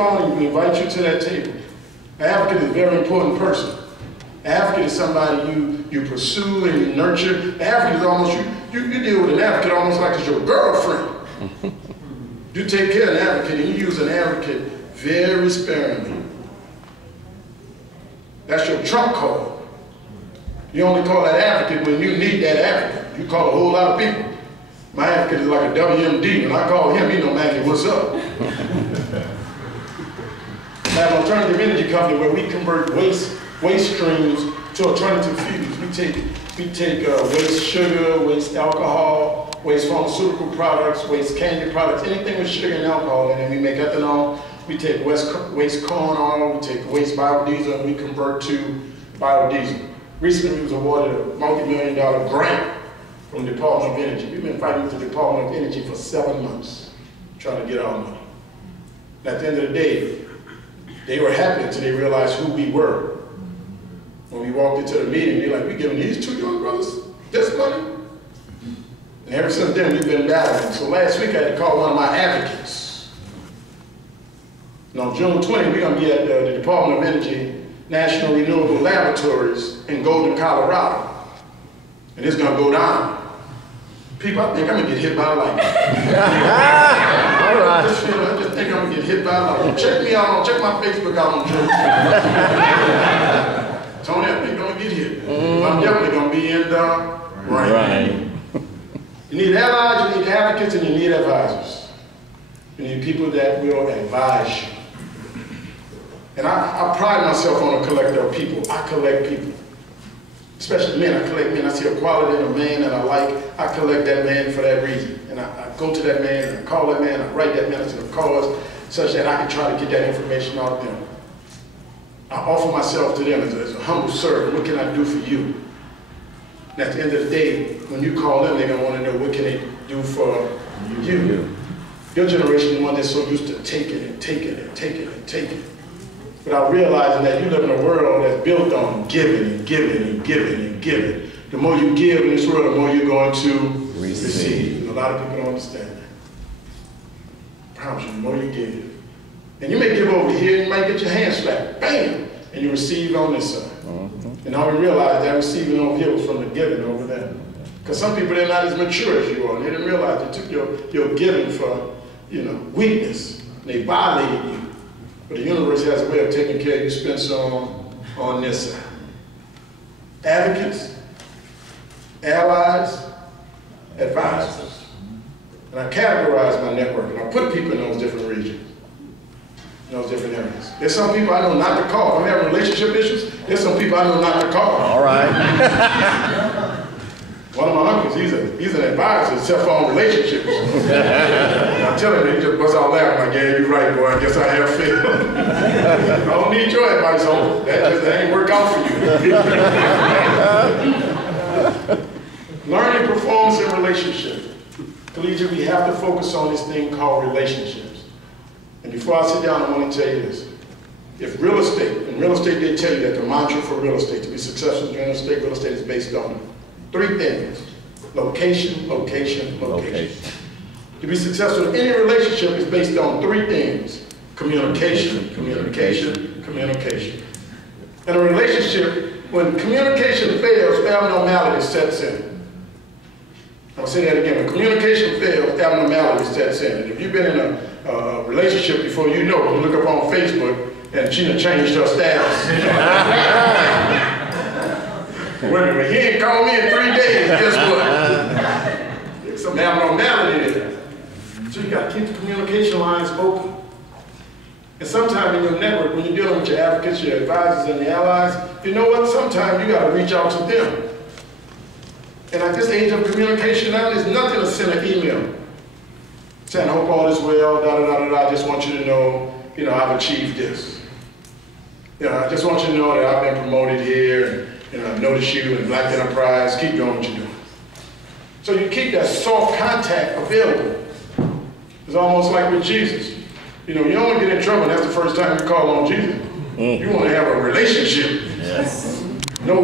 We invite you to that table. An advocate is a very important person. An advocate is somebody you pursue and you nurture. An advocate is almost, you deal with an advocate almost like it's your girlfriend. You take care of an advocate and you use an advocate very sparingly. That's your trump card. You only call that advocate when you need that advocate. You call a whole lot of people. My advocate is like a WMD. When I call him, he know, Mackie, what's up? I have an alternative energy company where we convert waste streams to alternative fuels. We take waste sugar, waste alcohol, waste pharmaceutical products, waste candy products, anything with sugar and alcohol, and then we make ethanol. We take waste corn oil, we take waste biodiesel, and we convert to biodiesel. Recently, we was awarded a multi-million-dollar grant from the Department of Energy. We've been fighting with the Department of Energy for 7 months, trying to get our money. And at the end of the day, they were happy until they realized who we were. When we walked into the meeting, they're like, we're giving these two young brothers this money? And ever since then, we've been battling. So last week, I had to call one of my advocates. And on June 20, we're going to be at the Department of Energy National Renewable Laboratories in Golden, Colorado. And it's going to go down. People, I think I'm going to get hit by lightning. All right. I just think I'm going to get hit by lightning. Check me out, check my Facebook out on Twitter. Tony, I think I'm going to get hit. I'm definitely going to be in the rain. Right. You need allies, you need advocates, and you need advisors. You need people that will advise you. And I pride myself on a collector of people. I collect people. Especially men, I collect men. I see a quality in a man that I like. I collect that man for that reason. And I go to that man, and I call that man, I write that man into the cause, such that I can try to get that information out of them. I offer myself to them as a humble servant. What can I do for you? And at the end of the day, when you call them, they're going to want to know what can they do for you. Your generation is one that's so used to taking and taking and taking and taking. Without realizing that you live in a world that's built on giving and giving and giving and giving. The more you give in this world, the more you're going to receive. And a lot of people don't understand that. I promise you, the more you give. And you may give over here, you might get your hand slapped, bam, and you receive on this side. And now we realize that receiving over here was from the giving over there. Because some people, they're not as mature as you are. And they didn't realize they took your giving for, weakness. And they violated you. But the universe has a way of taking care of you. Spend some on this side. Advocates, allies, advisors. And I categorize my network, and I put people in those different regions, in those different areas. There's some people I know not to call. If I'm having relationship issues, there's some people I know not to call. All right. One of my uncles, he's an advisor except for on relationships. And I'm telling him, he just busts out laughing like, yeah, you're right, boy, I guess I have failed. I don't need your advice, homie. That ain't work out for you. Learning, performance, and relationship. Collegiate, we have to focus on this thing called relationships. And before I sit down, I want to tell you this. If real estate, in real estate they tell you that the mantra for real estate, to be successful in real estate is based on 3 things: location, location, location. To be successful in any relationship is based on 3 things: communication, communication, communication. In a relationship, when communication fails, abnormality sets in. I'll say that again. When communication fails, abnormality sets in. And if you've been in a relationship before, you know, you look up on Facebook and Gina changed her status. Wait a minute, he ain't called me in 3 days, guess what? There's some abnormality there. So you got to keep the communication lines open. And sometimes in your network, when you're dealing with your advocates, your advisors, and the allies, you know what? Sometimes you got to reach out to them. And at this age of communication now, there's nothing to send an email saying, I hope all is well, I just want you to know, I've achieved this. I just want you to know that I've been promoted here, and I've noticed you in Black Enterprise, keep doing what you're doing. So you keep that soft contact available. It's almost like with Jesus. You don't want to get in trouble, that's the first time you call on Jesus. You want to have a relationship. Yes. Know